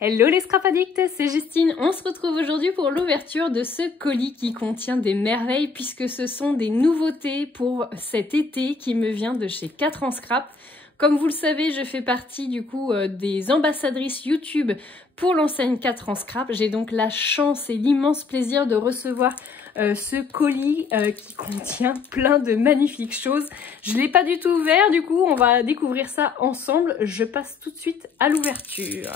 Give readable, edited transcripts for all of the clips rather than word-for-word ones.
Hello les scrap addicts, c'est Justine. On se retrouve aujourd'hui pour l'ouverture de ce colis qui contient des merveilles puisque ce sont des nouveautés pour cet été qui me vient de chez 4 en scrap. Comme vous le savez, je fais partie du coup des ambassadrices YouTube pour l'enseigne 4 en scrap. J'ai donc la chance et l'immense plaisir de recevoir ce colis qui contient plein de magnifiques choses. Je ne l'ai pas du tout ouvert, du coup on va découvrir ça ensemble. Je passe tout de suite à l'ouverture.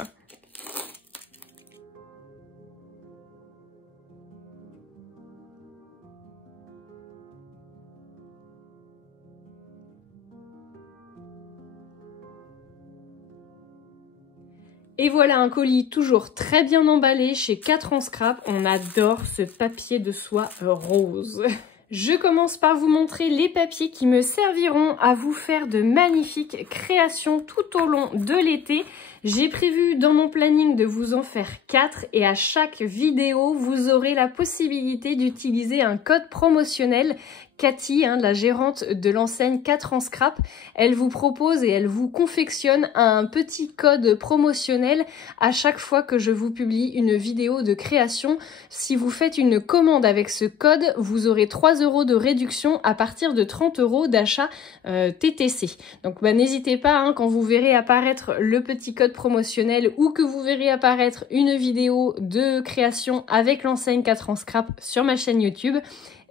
Et voilà un colis toujours très bien emballé chez 4 en scrap. On adore ce papier de soie rose. Je commence par vous montrer les papiers qui me serviront à vous faire de magnifiques créations tout au long de l'été. J'ai prévu dans mon planning de vous en faire 4 et à chaque vidéo, vous aurez la possibilité d'utiliser un code promotionnel. Cathy, la gérante de l'enseigne 4 en scrap, elle vous propose et elle vous confectionne un petit code promotionnel à chaque fois que je vous publie une vidéo de création. Si vous faites une commande avec ce code, vous aurez 3 € de réduction à partir de 30 € d'achat TTC. Donc n'hésitez pas, quand vous verrez apparaître le petit code promotionnel ou que vous verrez apparaître une vidéo de création avec l'enseigne 4 en scrap sur ma chaîne YouTube,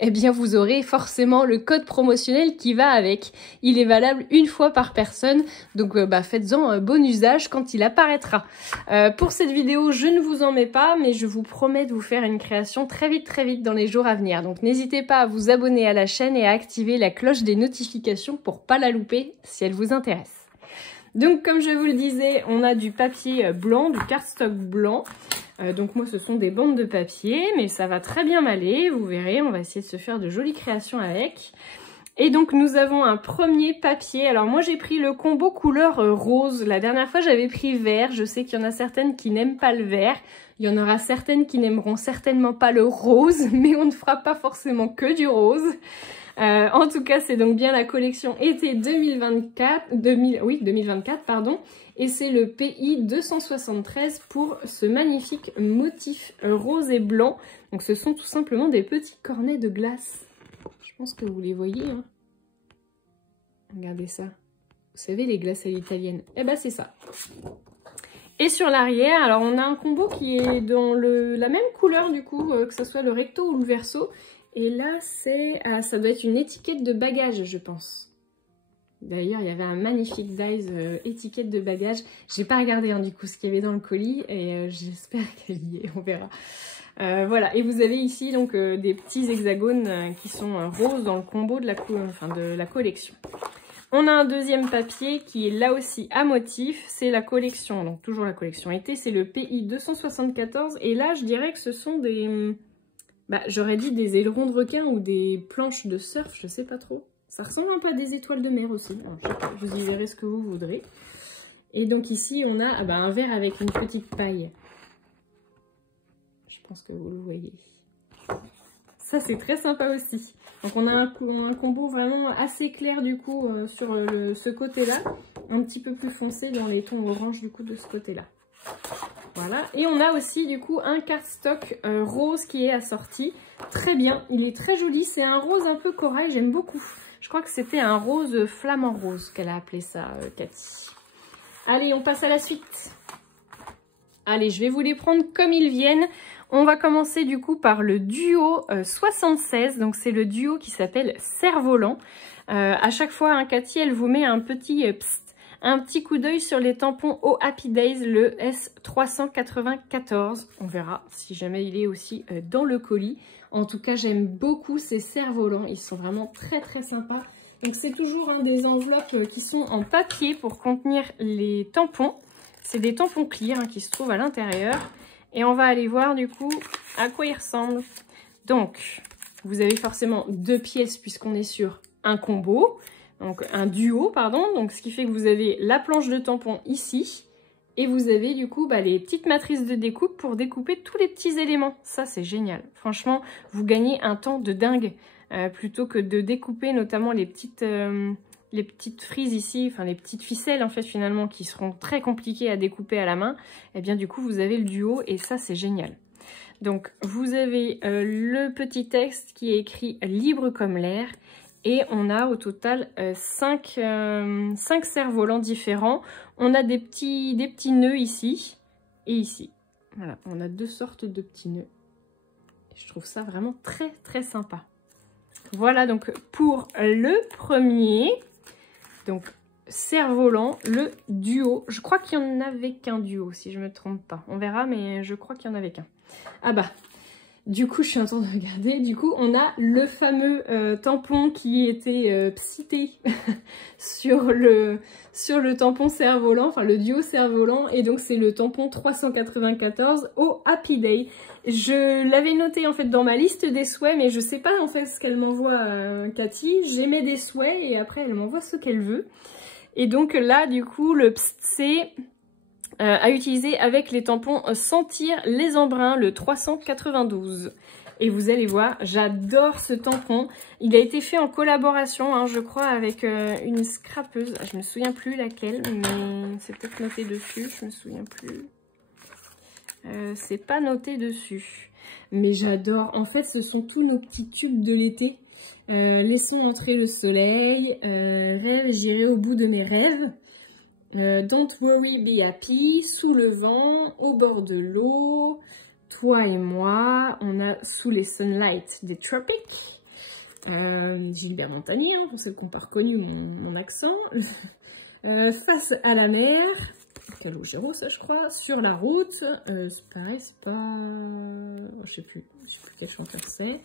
eh bien vous aurez forcément le code promotionnel qui va avec. Il est valable une fois par personne, donc faites-en bon usage quand il apparaîtra. Pour cette vidéo, je ne vous en mets pas, mais je vous promets de vous faire une création très vite dans les jours à venir. Donc n'hésitez pas à vous abonner à la chaîne et à activer la cloche des notifications pour pas la louper si elle vous intéresse. Donc comme je vous le disais, on a du papier blanc, du cardstock blanc. Donc moi ce sont des bandes de papier, mais ça va très bien m'aller, vous verrez, on va essayer de se faire de jolies créations avec. Et donc nous avons un premier papier, alors moi j'ai pris le combo couleur rose, la dernière fois j'avais pris vert, je sais qu'il y en a certaines qui n'aiment pas le vert, il y en aura certaines qui n'aimeront certainement pas le rose, mais on ne fera pas forcément que du rose. En tout cas, c'est donc bien la collection été 2024, pardon, et c'est le PI 273 pour ce magnifique motif rose et blanc. Donc ce sont tout simplement des petits cornets de glace. Je pense que vous les voyez. Regardez ça. Vous savez, les glaces à l'italienne. Eh ben c'est ça. Et sur l'arrière, alors on a un combo qui est dans la même couleur du coup, que ce soit le recto ou le verso. Et là, ça doit être une étiquette de bagage, je pense. D'ailleurs, il y avait un magnifique dies étiquette de bagage. J'ai pas regardé du coup ce qu'il y avait dans le colis et j'espère qu'elle y est, on verra. Voilà, et vous avez ici donc des petits hexagones qui sont roses dans le combo de la collection. On a un deuxième papier qui est là aussi à motif, c'est la collection, donc toujours la collection été, c'est le PI 274 et là je dirais que ce sont des... j'aurais dit des ailerons de requin ou des planches de surf, je sais pas trop. Ça ressemble un peu à des étoiles de mer aussi. Alors, je sais pas, vous y verrez ce que vous voudrez. Et donc ici, on a un verre avec une petite paille. Je pense que vous le voyez. Ça, c'est très sympa aussi. Donc on a un combo vraiment assez clair du coup sur ce côté-là. Un petit peu plus foncé dans les tons orange du coup de ce côté-là. Voilà, et on a aussi du coup un cardstock rose qui est assorti. Très bien, il est très joli, c'est un rose un peu corail, j'aime beaucoup. Je crois que c'était un rose flamant rose qu'elle a appelé ça, Cathy. Allez, on passe à la suite. Allez, je vais vous les prendre comme ils viennent. On va commencer du coup par le duo 76, donc c'est le duo qui s'appelle Cerf-Volant. À chaque fois, Cathy, elle vous met un petit un petit coup d'œil sur les tampons au Happy Days, le S394. On verra si jamais il est aussi dans le colis. En tout cas, j'aime beaucoup ces cerfs-volants. Ils sont vraiment très sympas. Donc c'est toujours des enveloppes qui sont en papier pour contenir les tampons. C'est des tampons clear qui se trouvent à l'intérieur. Et on va aller voir du coup à quoi ils ressemblent. Donc, vous avez forcément 2 pièces puisqu'on est sur un combo. Donc un duo, pardon, donc ce qui fait que vous avez la planche de tampon ici et vous avez du coup les petites matrices de découpe pour découper tous les petits éléments. Ça c'est génial, franchement vous gagnez un temps de dingue plutôt que de découper notamment les petites les petites frises ici, enfin les petites ficelles en fait finalement qui seront très compliquées à découper à la main, et bien du coup vous avez le duo et ça c'est génial. Donc vous avez le petit texte qui est écrit libre comme l'air et on a au total 5 cerfs-volants différents. On a des petits nœuds ici et ici. Voilà, on a 2 sortes de petits nœuds. Je trouve ça vraiment très très sympa. Voilà donc pour le premier, donc cerf-volant, le duo. Je crois qu'il n'y en avait qu'un duo si je ne me trompe pas. On verra mais je crois qu'il n'y en avait qu'un. Ah bah, du coup je suis en train de regarder, du coup on a le fameux tampon qui était cité sur le tampon cerf-volant, enfin le duo cerf-volant, et donc c'est le tampon 394 au Happy Day. Je l'avais noté en fait dans ma liste des souhaits, mais je sais pas en fait ce qu'elle m'envoie Cathy. J'aimais des souhaits et après elle m'envoie ce qu'elle veut. Et donc là du coup le c'est à utiliser avec les tampons Sentir les embruns, le 392. Et vous allez voir, j'adore ce tampon. Il a été fait en collaboration, hein, je crois, avec une scrapeuse. Je me souviens plus laquelle, mais c'est peut-être noté dessus, je me souviens plus. C'est pas noté dessus. Mais j'adore. En fait, ce sont tous nos petits tubes de l'été. Laissons entrer le soleil. Rêve, j'irai au bout de mes rêves. Don't worry, be happy, sous le vent, au bord de l'eau, toi et moi, on a sous les sunlight des tropiques, Gilbert Montagnier, hein, pour ceux qui n'ont pas reconnu mon accent, face à la mer, Calogero ça je crois, sur la route, c'est pareil, c'est pas, je sais plus quel chanteur c'est,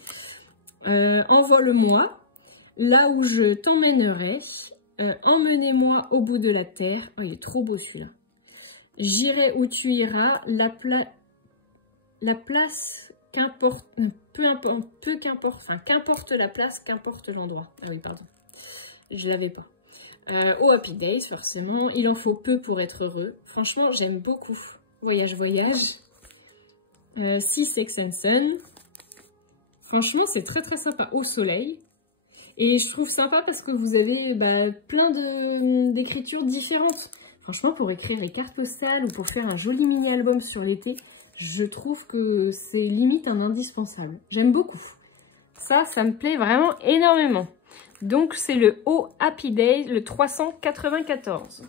envole-moi, là où je t'emmènerai. Emmenez-moi au bout de la terre. Oh, il est trop beau celui-là. J'irai où tu iras. La place, qu'importe, qu'importe la place, qu'importe l'endroit. Ah oui, pardon. Je l'avais pas. Au Happy Days, forcément. Il en faut peu pour être heureux. Franchement, j'aime beaucoup. Voyage, voyage. See Sex and Sun. Franchement, c'est très très sympa. Au soleil. Et je trouve sympa parce que vous avez plein d'écritures différentes. Franchement, pour écrire les cartes postales ou pour faire un joli mini-album sur l'été, je trouve que c'est limite un indispensable. J'aime beaucoup. Ça me plaît vraiment énormément. Donc, c'est le Oh Happy Day, le 394.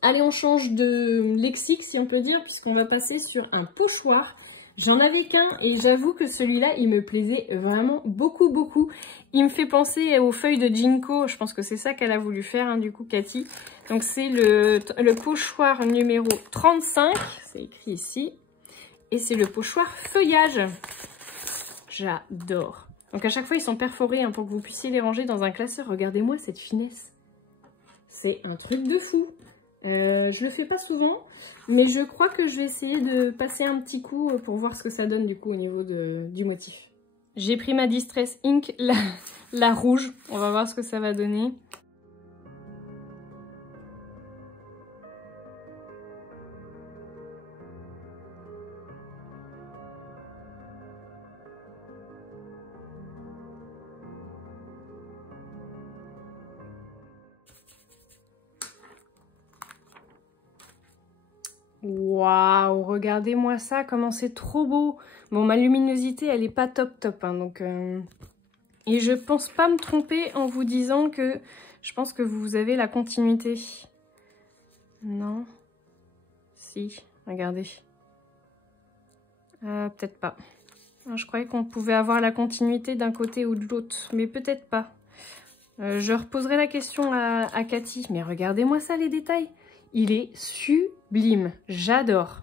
Allez, on change de lexique, si on peut dire, puisqu'on va passer sur un pochoir. J'en avais qu'un et j'avoue que celui-là, il me plaisait vraiment beaucoup, beaucoup. Il me fait penser aux feuilles de Ginkgo. Je pense que c'est ça qu'elle a voulu faire, hein, du coup, Cathy. Donc, c'est le pochoir numéro 35. C'est écrit ici. Et c'est le pochoir feuillage. J'adore. Donc, à chaque fois, ils sont perforés hein, pour que vous puissiez les ranger dans un classeur. Regardez-moi cette finesse. C'est un truc de fou. Je le fais pas souvent, mais je crois que je vais essayer de passer un petit coup pour voir ce que ça donne du coup au niveau du motif. J'ai pris ma Distress Ink, la rouge, on va voir ce que ça va donner. Waouh, regardez-moi ça, comment c'est trop beau. Bon, ma luminosité, elle est pas top, hein, donc... Et je pense pas me tromper en vous disant que je pense que vous avez la continuité. Non. Si, regardez. Peut-être pas. Je croyais qu'on pouvait avoir la continuité d'un côté ou de l'autre, mais peut-être pas. Je reposerai la question à Cathy, mais regardez-moi ça, les détails. Il est sublime, j'adore.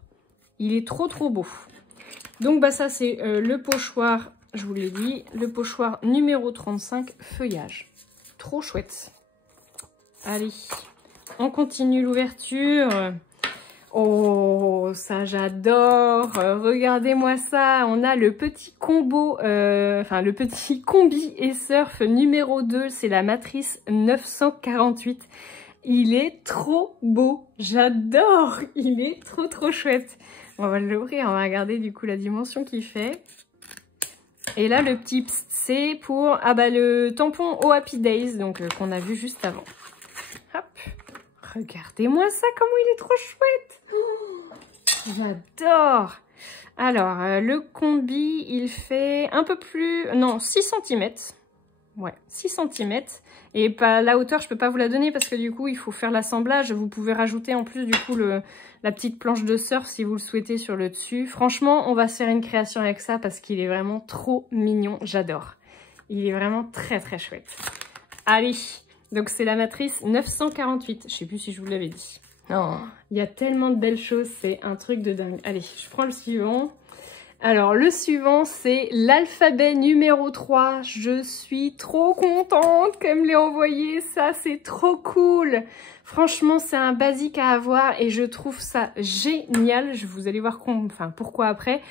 Il est trop beau. Donc bah ça c'est le pochoir, je vous l'ai dit, le pochoir numéro 35, feuillage. Trop chouette. Allez, on continue l'ouverture. Oh, ça j'adore. Regardez-moi ça, on a le petit combo, le petit combi et surf numéro 2, c'est la matrice 948. Il est trop beau, j'adore, il est trop chouette. On va l'ouvrir, on va regarder du coup la dimension qu'il fait. Et là le petit c'est pour le tampon au Happy Days, donc qu'on a vu juste avant. Hop. Regardez-moi ça, comment il est trop chouette. Oh, j'adore. Alors, le combi, il fait un peu plus... Non, 6 cm. Ouais, 6 cm. Et pas, la hauteur, je peux pas vous la donner parce que du coup, il faut faire l'assemblage. Vous pouvez rajouter en plus du coup la petite planche de surf si vous le souhaitez sur le dessus. Franchement, on va se faire une création avec ça parce qu'il est vraiment trop mignon. J'adore. Il est vraiment très très chouette. Allez, donc c'est la matrice 948. Je sais plus si je vous l'avais dit. Non, il y a tellement de belles choses, c'est un truc de dingue. Allez, je prends le suivant. Alors, le suivant, c'est l'alphabet numéro 3. Je suis trop contente qu'elle me l'ait envoyé. Ça, c'est trop cool. Franchement, c'est un basique à avoir et je trouve ça génial. Vous allez voir pourquoi après.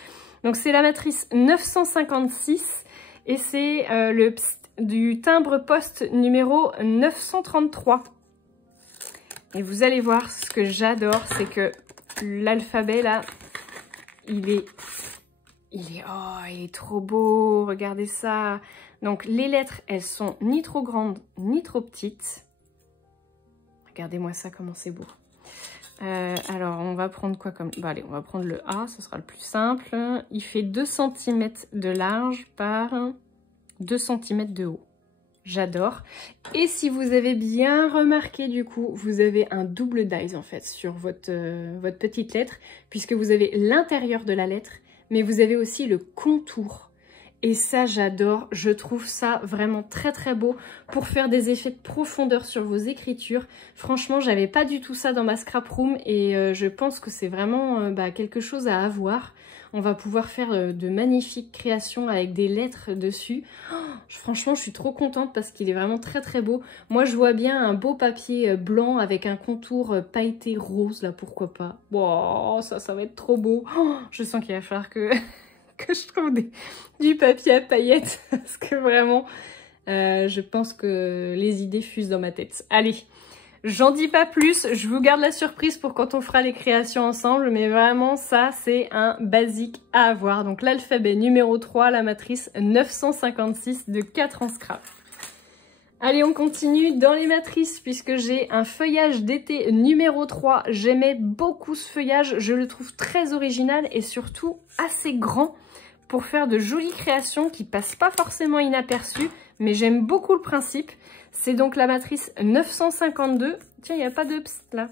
Donc, c'est la matrice 956 et c'est du timbre poste numéro 933. Et vous allez voir, ce que j'adore, c'est que l'alphabet, là, il est trop beau, regardez ça. Donc, les lettres, elles sont ni trop grandes, ni trop petites. Regardez-moi ça, comment c'est beau. Alors, on va prendre quoi comme... Bah, allez, on va prendre le A, ce sera le plus simple. Il fait 2 cm de large par 2 cm de haut. J'adore. Et si vous avez bien remarqué, du coup, vous avez un double dies en fait sur votre petite lettre, puisque vous avez l'intérieur de la lettre, mais vous avez aussi le contour. Et ça, j'adore. Je trouve ça vraiment très très beau pour faire des effets de profondeur sur vos écritures. Franchement, j'avais pas du tout ça dans ma scrap room et je pense que c'est vraiment quelque chose à avoir. On va pouvoir faire de magnifiques créations avec des lettres dessus. Oh, franchement, je suis trop contente parce qu'il est vraiment très très beau. Moi, je vois bien un beau papier blanc avec un contour pailleté rose, là, pourquoi pas. Wow, ça va être trop beau. Oh, je sens qu'il va falloir que je trouve du papier à paillettes parce que vraiment, je pense que les idées fusent dans ma tête. Allez, j'en dis pas plus, je vous garde la surprise pour quand on fera les créations ensemble, mais vraiment ça c'est un basique à avoir. Donc l'alphabet numéro 3, la matrice 956 de 4 en scrap. Allez, on continue dans les matrices puisque j'ai un feuillage d'été numéro 3. J'aimais beaucoup ce feuillage, je le trouve très original et surtout assez grand pour faire de jolies créations qui passent pas forcément inaperçues, mais j'aime beaucoup le principe. C'est donc la matrice 952. Tiens, il n'y a pas de psst là.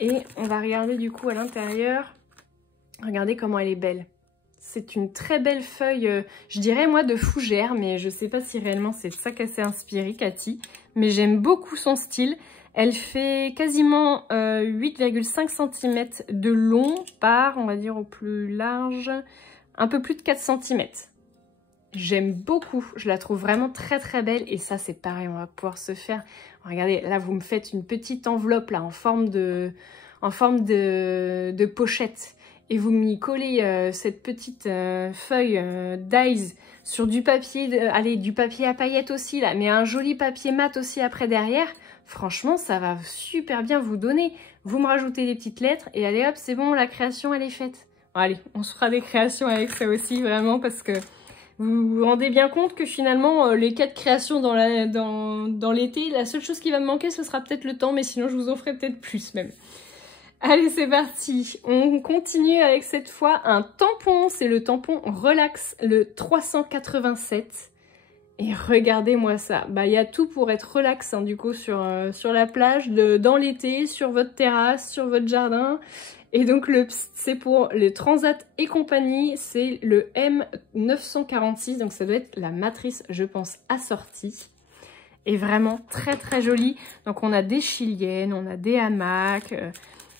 Et on va regarder du coup à l'intérieur. Regardez comment elle est belle. C'est une très belle feuille, je dirais moi de fougère, mais je sais pas si réellement c'est de ça qu'elle s'est inspirée, Cathy. Mais j'aime beaucoup son style. Elle fait quasiment 8,5 cm de long par, on va dire au plus large, un peu plus de 4 cm. J'aime beaucoup, je la trouve vraiment très très belle et ça c'est pareil, on va pouvoir se faire... Regardez, là vous me faites une petite enveloppe là en forme de pochette et vous m'y collez cette petite feuille dies sur du papier, allez, du papier à paillettes aussi là, mais un joli papier mat aussi après derrière. Franchement, ça va super bien vous donner. Vous me rajoutez des petites lettres et allez hop, c'est bon, la création elle est faite. Bon, allez, on se fera des créations avec ça aussi vraiment parce que vous vous rendez bien compte que finalement les 4 créations dans l'été, la seule chose qui va me manquer ce sera peut-être le temps, mais sinon je vous en ferai peut-être plus même. Allez, c'est parti. On continue avec cette fois un tampon. C'est le tampon Relax, le 387. Et regardez-moi ça. Bah, il y a tout pour être relax, hein, du coup, sur la plage, dans l'été, sur votre terrasse, sur votre jardin. Et donc, c'est pour les Transat et compagnie. C'est le M946. Donc, ça doit être la matrice, je pense, assortie. Et vraiment très, très jolie. Donc, on a des chiliennes, on a des hamacs...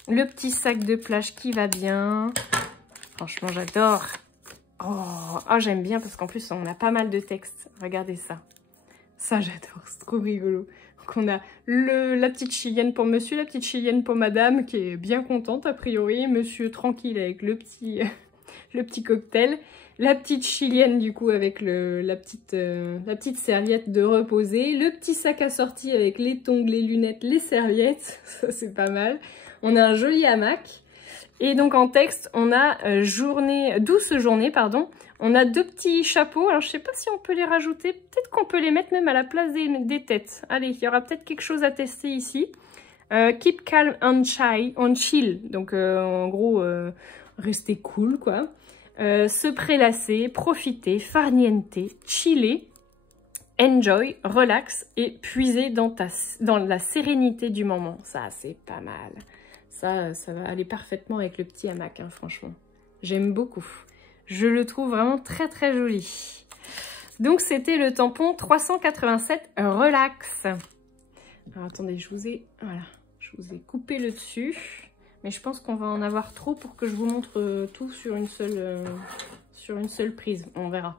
le petit sac de plage qui va bien. Franchement, j'adore. Oh, j'aime bien parce qu'en plus, on a pas mal de textes. Regardez ça. Ça, j'adore. C'est trop rigolo. Donc, on a la petite chilienne pour monsieur, la petite chilienne pour madame, qui est bien contente, a priori. Monsieur tranquille avec le petit cocktail. La petite chilienne, du coup, avec la petite serviette de reposer. Le petit sac assorti avec les tongs, les lunettes, les serviettes. Ça, c'est pas mal. On a un joli hamac. Et donc en texte, on a douce journée, On a 2 petits chapeaux. Alors, je sais pas si on peut les rajouter. Peut-être qu'on peut les mettre même à la place des têtes. Allez, il y aura peut-être quelque chose à tester ici. Keep calm and chill. Donc, en gros, rester cool, quoi. Se prélasser, profiter, farniente, chiller, enjoy, relax et puiser dans la sérénité du moment. Ça, c'est pas mal. Ça va aller parfaitement avec le petit hamac, hein, franchement. J'aime beaucoup. Je le trouve vraiment très très joli. Donc, c'était le tampon 387 Relax. Alors, attendez, je vous ai coupé le dessus. Mais je pense qu'on va en avoir trop pour que je vous montre tout sur une seule prise. On verra.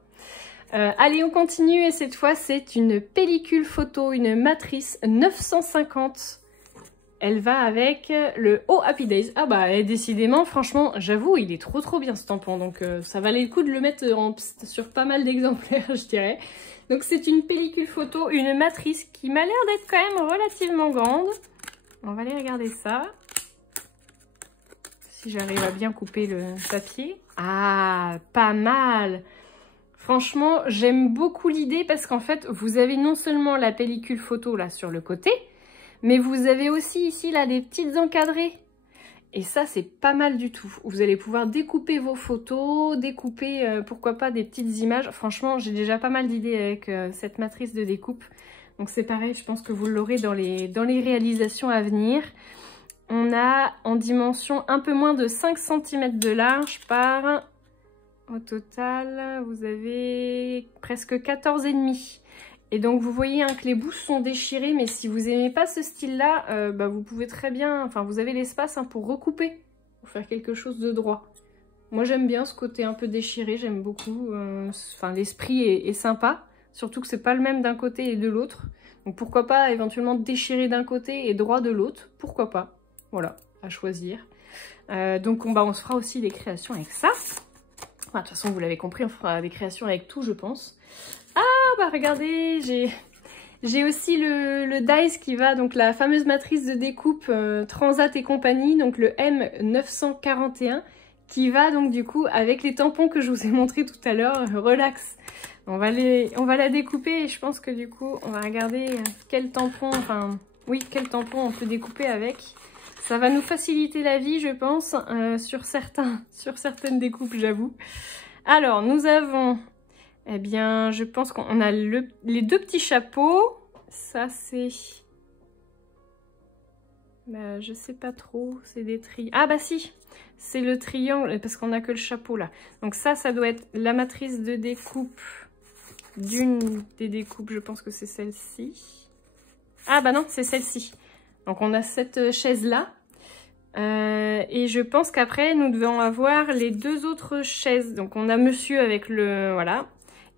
Allez, on continue. Et cette fois, c'est une pellicule photo, une matrice 950. Elle va avec le Oh Happy Days. Ah bah, et décidément, franchement, j'avoue, il est trop bien ce tampon. Donc, ça valait le coup de le mettre sur pas mal d'exemplaires, je dirais. Donc, c'est une pellicule photo, une matrice qui m'a l'air d'être quand même relativement grande. On va aller regarder ça. Si j'arrive à bien couper le papier. Ah, pas mal! Franchement, j'aime beaucoup l'idée parce qu'en fait, vous avez non seulement la pellicule photo là sur le côté, mais vous avez aussi ici là des petites encadrées. Et ça, c'est pas mal du tout. Vous allez pouvoir découper vos photos, découper pourquoi pas des petites images. Franchement, j'ai déjà pas mal d'idées avec cette matrice de découpe. Donc c'est pareil, je pense que vous l'aurez dans les réalisations à venir. On a en dimension un peu moins de 5 cm de large par... Au total, vous avez presque 14,5. Et donc, vous voyez hein, que les bouches sont déchirées. Mais si vous n'aimez pas ce style-là, vous pouvez très bien... Enfin, vous avez l'espace hein, pour recouper. Pour faire quelque chose de droit. Moi, j'aime bien ce côté un peu déchiré. J'aime beaucoup. Enfin, l'esprit est sympa. Surtout que c'est pas le même d'un côté et de l'autre. Donc, pourquoi pas éventuellement déchirer d'un côté et droit de l'autre. Pourquoi pas. Voilà, à choisir. Donc, on se fera aussi des créations avec ça. Enfin, de toute façon, vous l'avez compris, on fera des créations avec tout, je pense. Ah, bah regardez, j'ai aussi le Dice qui va, donc la fameuse matrice de découpe Transat et compagnie, donc le M941, qui va donc du coup avec les tampons que je vous ai montré tout à l'heure, relax. On va la découper et je pense que du coup, on va regarder quel tampon, quel tampon on peut découper avec. Ça va nous faciliter la vie, je pense, sur certaines découpes, j'avoue. Alors, nous avons, eh bien, je pense qu'on a les 2 petits chapeaux. Ça, c'est... Bah, je sais pas trop, c'est des triangles. Ah bah si, c'est le triangle, parce qu'on a que le chapeau là. Donc ça doit être la matrice de découpe d'une des découpes, je pense que c'est celle-ci. Ah bah non, c'est celle-ci. Donc on a cette chaise-là. Et je pense qu'après, nous devons avoir les 2 autres chaises. Donc on a monsieur avec le... Voilà.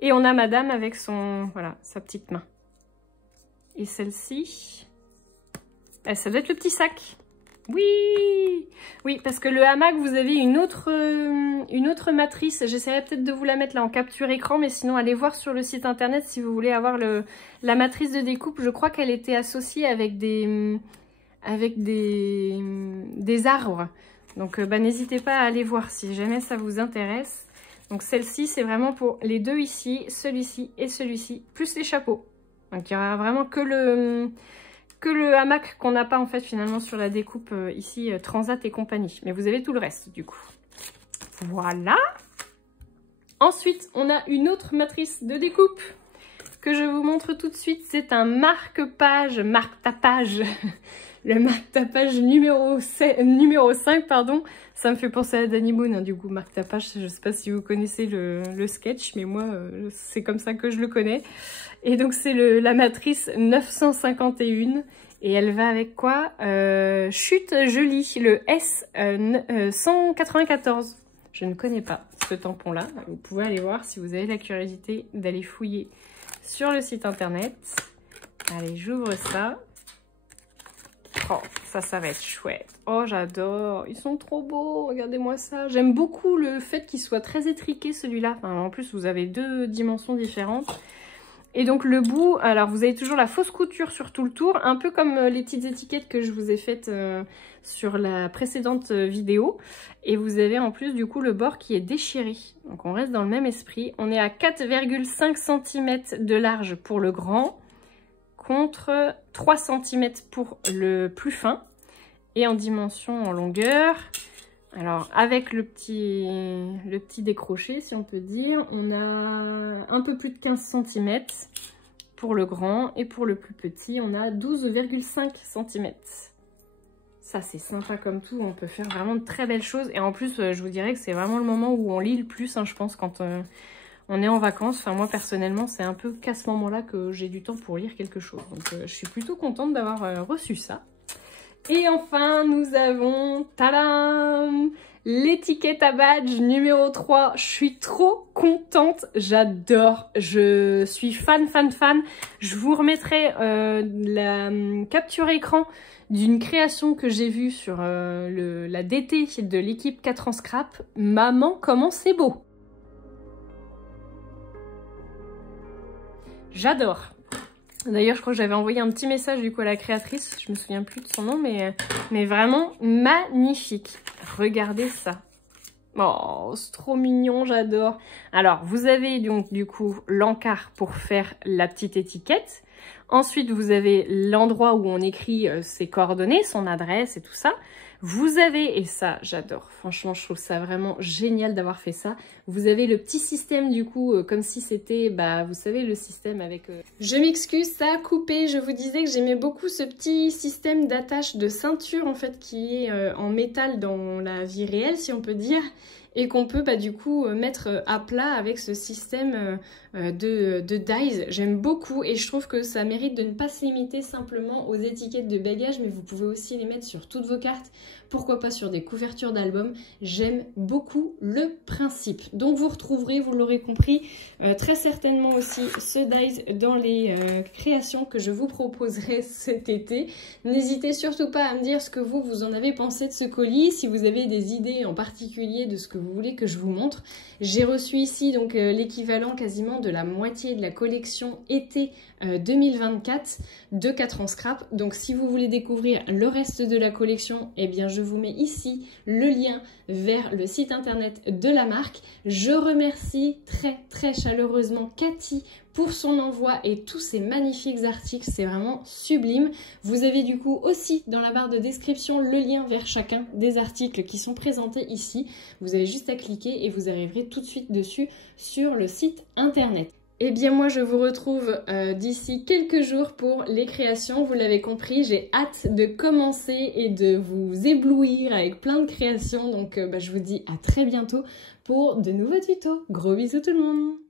Et on a madame avec sa petite main. Et celle-ci... ça doit être le petit sac. Oui! Oui, parce que le hamac, vous avez une autre matrice. J'essaierai peut-être de vous la mettre là en capture écran. Mais sinon, allez voir sur le site internet si vous voulez avoir la matrice de découpe. Je crois qu'elle était associée avec des arbres. Donc n'hésitez pas à aller voir si jamais ça vous intéresse. Donc celle-ci, c'est vraiment pour les 2 ici, celui-ci et celui-ci, plus les chapeaux. Donc il y aura vraiment que le hamac qu'on n'a pas en fait finalement sur la découpe ici, Transat et compagnie. Mais vous avez tout le reste du coup. Voilà. Ensuite, on a une autre matrice de découpe que je vous montre tout de suite. C'est un marque-tapage. Le marque-tapage numéro 5, pardon. Ça me fait penser à Danny Boone, hein, du coup, marque-tapage. Je ne sais pas si vous connaissez le sketch, mais moi, c'est comme ça que je le connais. Et donc, c'est la matrice 951. Et elle va avec quoi? Chute jolie, le S194. Je ne connais pas ce tampon-là. Vous pouvez aller voir si vous avez la curiosité d'aller fouiller sur le site internet. Allez, j'ouvre ça. Oh, ça va être chouette. Oh, j'adore. Ils sont trop beaux. Regardez-moi ça. J'aime beaucoup le fait qu'il soit très étriqué, celui-là. Enfin, en plus, vous avez 2 dimensions différentes. Et donc le bout, alors vous avez toujours la fausse couture sur tout le tour, un peu comme les petites étiquettes que je vous ai faites sur la précédente vidéo. Et vous avez en plus du coup le bord qui est déchiré. Donc on reste dans le même esprit. On est à 4,5 cm de large pour le grand, contre 3 cm pour le plus fin. Et en dimension en longueur, alors avec le petit décroché si on peut dire, on a un peu plus de 15 cm pour le grand et pour le plus petit on a 12,5 cm. Ça c'est sympa comme tout, on peut faire vraiment de très belles choses et en plus je vous dirais que c'est vraiment le moment où on lit le plus hein, je pense quand on est en vacances. Enfin moi personnellement c'est un peu qu'à ce moment là que j'ai du temps pour lire quelque chose, donc je suis plutôt contente d'avoir reçu ça. Et enfin, nous avons, tadam, l'étiquette à badge numéro 3. Je suis trop contente, j'adore, je suis fan. Je vous remettrai la capture écran d'une création que j'ai vue sur la DT de l'équipe 4 ans Scrap. Maman, comment c'est beau! J'adore! D'ailleurs, je crois que j'avais envoyé un petit message du coup à la créatrice. Je me souviens plus de son nom, mais vraiment magnifique. Regardez ça. Oh, c'est trop mignon, j'adore. Alors, vous avez donc du coup l'encart pour faire la petite étiquette. Ensuite, vous avez l'endroit où on écrit ses coordonnées, son adresse et tout ça. Vous avez, et ça j'adore, franchement je trouve ça vraiment génial d'avoir fait ça, vous avez le petit système du coup, comme si c'était, bah vous savez le système avec... Je m'excuse, ça a coupé, je vous disais que j'aimais beaucoup ce petit système d'attache de ceinture en fait qui est en métal dans la vie réelle si on peut dire, et qu'on peut bah, du coup mettre à plat avec ce système de dies. J'aime beaucoup et je trouve que ça mérite de ne pas se limiter simplement aux étiquettes de bagages, mais vous pouvez aussi les mettre sur toutes vos cartes, pourquoi pas sur des couvertures d'albums. J'aime beaucoup le principe. Donc vous retrouverez, vous l'aurez compris, très certainement aussi ce dies dans les créations que je vous proposerai cet été. N'hésitez surtout pas à me dire ce que vous en avez pensé de ce colis, si vous avez des idées en particulier de ce que vous voulez que je vous montre. J'ai reçu ici donc l'équivalent quasiment de la moitié de la collection été 2024 de 4 ans Scrap. Donc si vous voulez découvrir le reste de la collection, eh bien je vous mets ici le lien vers le site internet de la marque. Je remercie très chaleureusement Cathy pour son envoi et tous ces magnifiques articles, c'est vraiment sublime. Vous avez du coup aussi dans la barre de description le lien vers chacun des articles qui sont présentés ici. Vous avez juste à cliquer et vous arriverez tout de suite dessus sur le site internet. Eh bien moi je vous retrouve d'ici quelques jours pour les créations, vous l'avez compris, j'ai hâte de commencer et de vous éblouir avec plein de créations, donc je vous dis à très bientôt pour de nouveaux tutos. Gros bisous tout le monde!